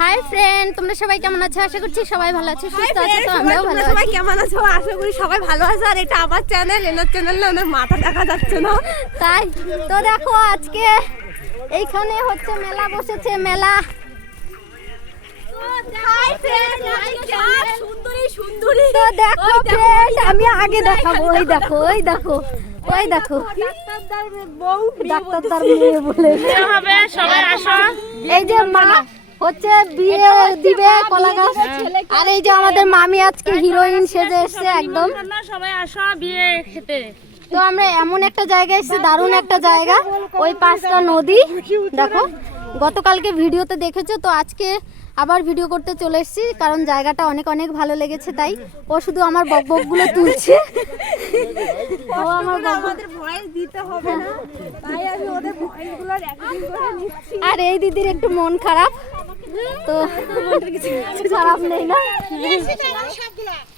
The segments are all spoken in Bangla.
হাই ফ্রেন্ড তোমরা সবাই কেমন আছো? আশা করছি সবাই ভালো আছো সুস্থ আছো তো আমরাও ভালো আছি? সবাই কেমন আছো? আশা করি সবাই ভালো আছে। আর এটা আমার চ্যানেল এনার চ্যানেল না ওনার মাথা দেখা যাচ্ছে না। তাই তো দেখো আজকে এইখানে হচ্ছে মেলা বসেছে মেলা। হাই ফ্রেন্ড সুন্দরী সুন্দরী। তো দেখো ফ্রেন্ড আমি আগে দেখাবো ওই দেখো ওই দেখো ওই দেখো। ডাক্তারদার মেয়ে বলে। হবে? সবাই আসো। এই যে মা হচ্ছে বিয়ে দিবে কলা গাছ। আর এই যে আমাদের মামি আজকে হিরোইন সেজে এসছে একদম। সবাই আসো বিয়ে খেতে। তো আমরা এমন একটা জায়গায় এসেছি দারুণ একটা জায়গা। ওই পাঁচটা নদী দেখো। গতকালকে ভিডিওতে দেখেছ তো আজকে আবার ভিডিও করতে চলে এসেছি কারণ জায়গাটা অনেক অনেক ভালো লেগেছে তাই ও শুধু আমার বকবকগুলো তুলছে ও আমার বকবক আমাদের ভয়েস দিতে হবে না তাই আমি ওদের ভয়েসগুলো রেকর্ডিং করে নিচ্ছি আর এই দিদির একটু মন খারাপ তো খারাপ নেই না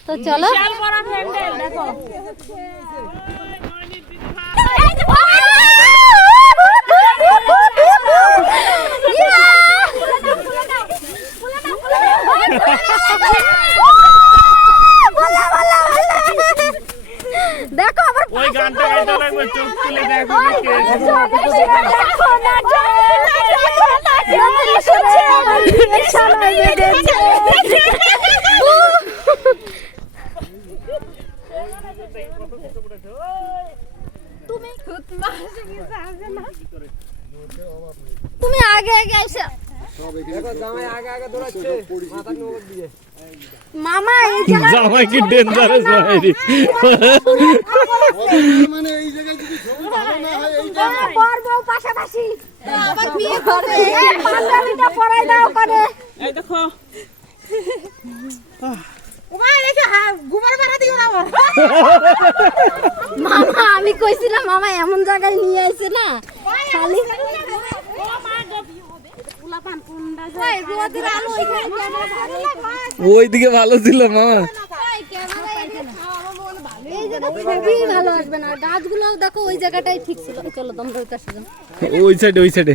তো চলো বিশাল বড় প্যান্ডেল দেখো দেখো আবার ওই গানটা গাইতে লাগবে চোখ তুলে দেখো দেখো না তুমি আগে আগে এসে মামা জামাই কি ডেঞ্জারাস ভাই মানে এই জায়গায় যদি ছবি ভালো না হয় এই জায়গায় বর বউ পাশাপাশি। আবার বিয়ে করে পাঞ্জাবিটা পরাই দাও করে এই দেখো। মামা আমি কইছিলাম মামা এমন জায়গায় নিয়ে আইছে না। খালি। ওইদিকে ভালো ছিল মামা ভালো আসবে না। গাছগুলো দেখো ওই জায়গাটাই ঠিক ছিল। চলো তোমরা ওই ওই সাইডে ওই সাইডে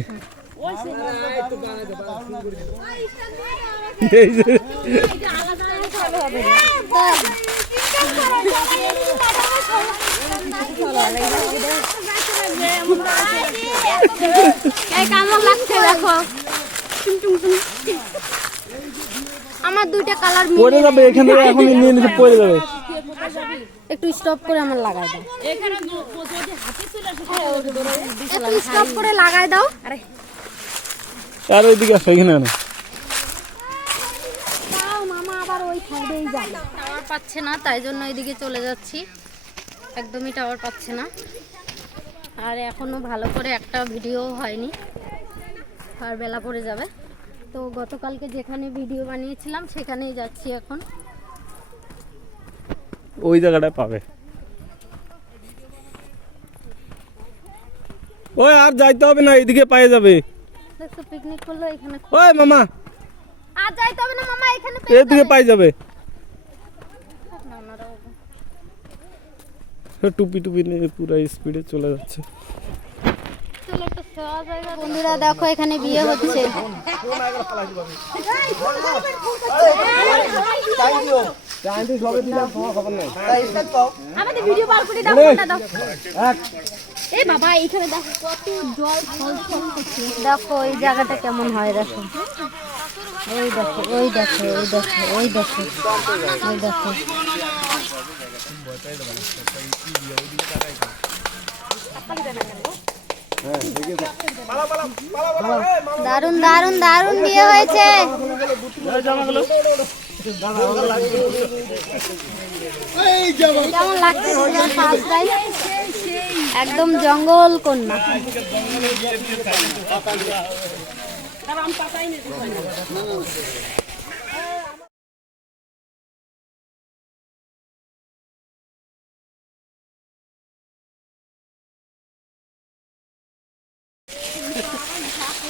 এই আমার দুইটা কালার পড়ে যাবে এখানে এখন নিয়ে নিতে পড়ে যাবে। একটু স্টপ করে আমার লাগাই দাও। একটু স্টপ করে লাগাই দাও। আর ওইদিকে আসো এখানে আনো। মামা আবার ওই সাইডেই যাবে। টাওয়ার পাচ্ছে না তাই জন্য এদিকে চলে যাচ্ছি। একদমই টাওয়ার পাচ্ছে না। আর এখনও ভালো করে একটা ভিডিও হয়নি আর বেলা পড়ে যাবে তো গতকালকে যেখানে ভিডিও বানিয়েছিলাম সেখানেই যাচ্ছি এখন ওই জায়গাটায় পাবে ওই আর যাইতে হবে না এদিকে পায়ে যাবে দেখছ পিকনিক করল এখানে ওই মামা আর যাইতে হবে না মামা এখানে পেয়ে এদিকে যাবে। যাবে না, ওনারাও টুপি টুপি নিয়ে পুরো স্পিডে চলে যাচ্ছে। বন্ধুরা, দেখো, এখানে বিয়ে হচ্ছে। দেখো কত দেখো এই জায়গাটা কেমন হয়, দেখো। ওই দেখো ওই দেখো ওই দেখো ওই দেখো ওই দেখো। দারুণ দারুণ দারুণ বিয়ে হয়েছে। কেমন লাগছে একদম জঙ্গল কন্যা।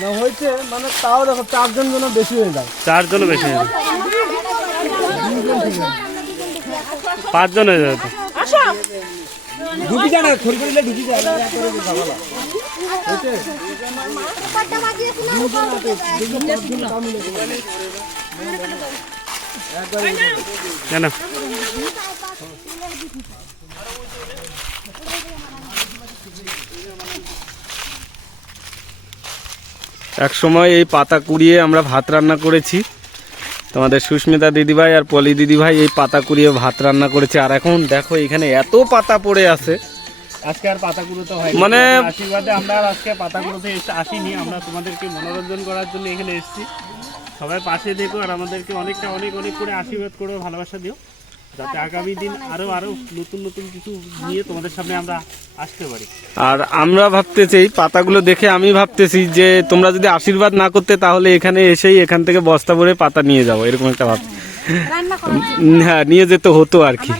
না হয়েছে মানে তাও দেখো চারজন যেন বেশি হয়ে যায়। চারজনও বেশি হয়ে যাবে পাঁচজন হয়ে যাবে যায় না খড়ি যায় কেন এক সময় এই পাতা কুড়িয়ে আমরা ভাত রান্না করেছি। তোমাদের সুস্মিতা দিদিভাই আর পলি দিদিভাই এই পাতা কুড়িয়ে ভাত রান্না করেছে। আর এখন দেখো এখানে এত পাতা পড়ে আছে। আজকে আর পাতা কুড়োতে হয় মানে আশীর্বাদে আমরা আর আজকে পাতা কুড়োতে এসে আসিনি। আমরা তোমাদেরকে মনোরঞ্জন করার জন্য এখানে এসেছি। সবাই পাশে দেখো আর আমাদেরকে অনেকটা অনেক অনেক করে আশীর্বাদ করো ভালোবাসা দিও। যাতে আগামী দিন আরও আরও নতুন নতুন কিছু নিয়ে তোমাদের সামনে আমরা আসতে পারি। আর আমরা ভাবতেছি পাতাগুলো দেখে আমি ভাবতেছি যে তোমরা যদি আশীর্বাদ না করতে তাহলে এখানে এসেই এখান থেকে বস্তা ভরে পাতা নিয়ে যাব এরকম একটা ভাব হ্যাঁ নিয়ে যেতে হতো আর কি।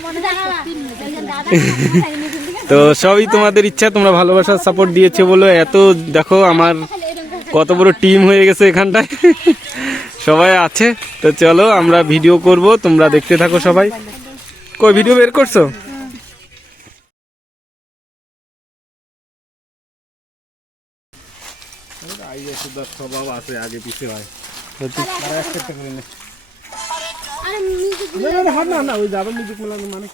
তো সবই তোমাদের ইচ্ছা তোমরা ভালোবাসার সাপোর্ট দিয়েছে বলে এত দেখো আমার কত বড় টিম হয়ে গেছে এখানটায়। সবাই আছে তো চলো আমরা ভিডিও করব তোমরা দেখতে থাকো সবাই। কই ভিডিও বের করছ স্বভাব আছে আগে পিছিয়ে হয় না না ওই যাবে মিউজিক মেলানো মানে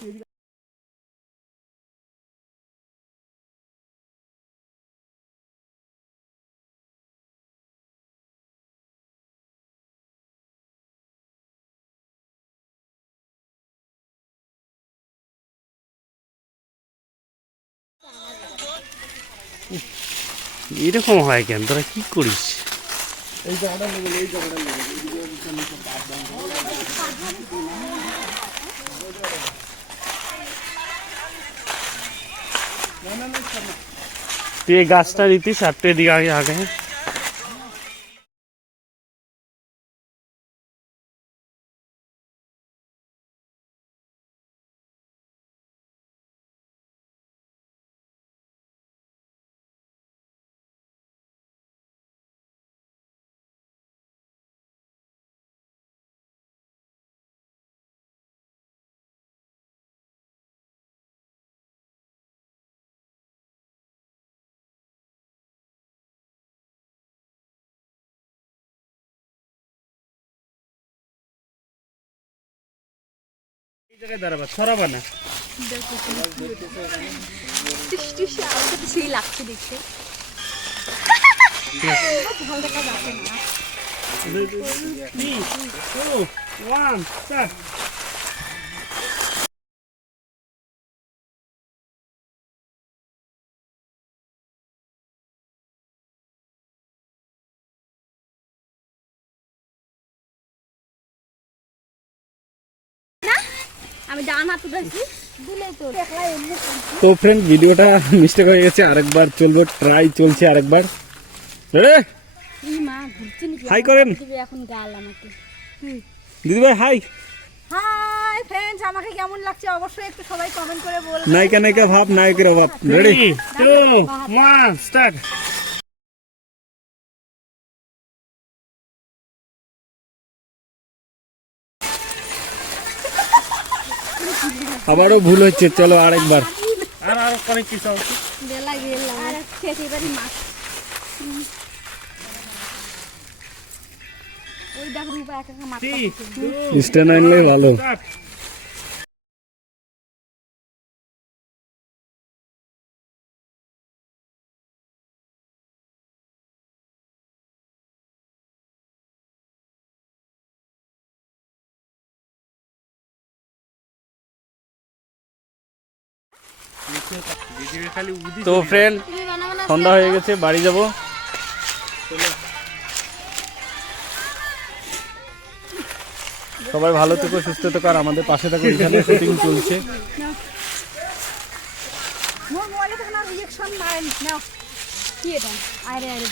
এরকম হয় কেন? তোরা কি করিস? তুই এই গাছটা দিতিস তুই দিকে আগে আগে। জায়গায় দাঁড়াবা ছড়াবা না। সেই লাগছে দেখতে। Three, two, one, start. আমি ডান হাত উঠেছি তো ফ্রেন্ড ভিডিওটা মিস্টেক হয়ে গেছে আরেকবার চলবে ট্রাই চলছে আরেকবার হাই করেন দিবে এখন গাল আমাকে দিদিভাই হাই হাই ফ্রেন্ডস আমাকে কেমন লাগছে অবশ্যই একটু সবাই কমেন্ট করে বল নায়িকা নায়িকা ভাব নায়কের অভাব রেডি টু ওয়ান স্টার্ট আবারও ভুল হচ্ছে চলো আরেকবার। আর আর করে কি সব বেলা গেলাম আর শেষ এবারই মাছ ওই দেখ রূপা একা একা মাছ স্ট্যান্ড আনলে ভালো। তো ফ্রেন্ড সন্ধ্যা হয়ে গেছে, বাড়ি যাব। সবাই ভালো থেকো, সুস্থ থেকো, আর আমাদের পাশে থাকো, এখানে শুটিং চলছে। মোবাইলে তো কোনো রিয়েকশন মারেন নাও, কি এটা? আরে আরে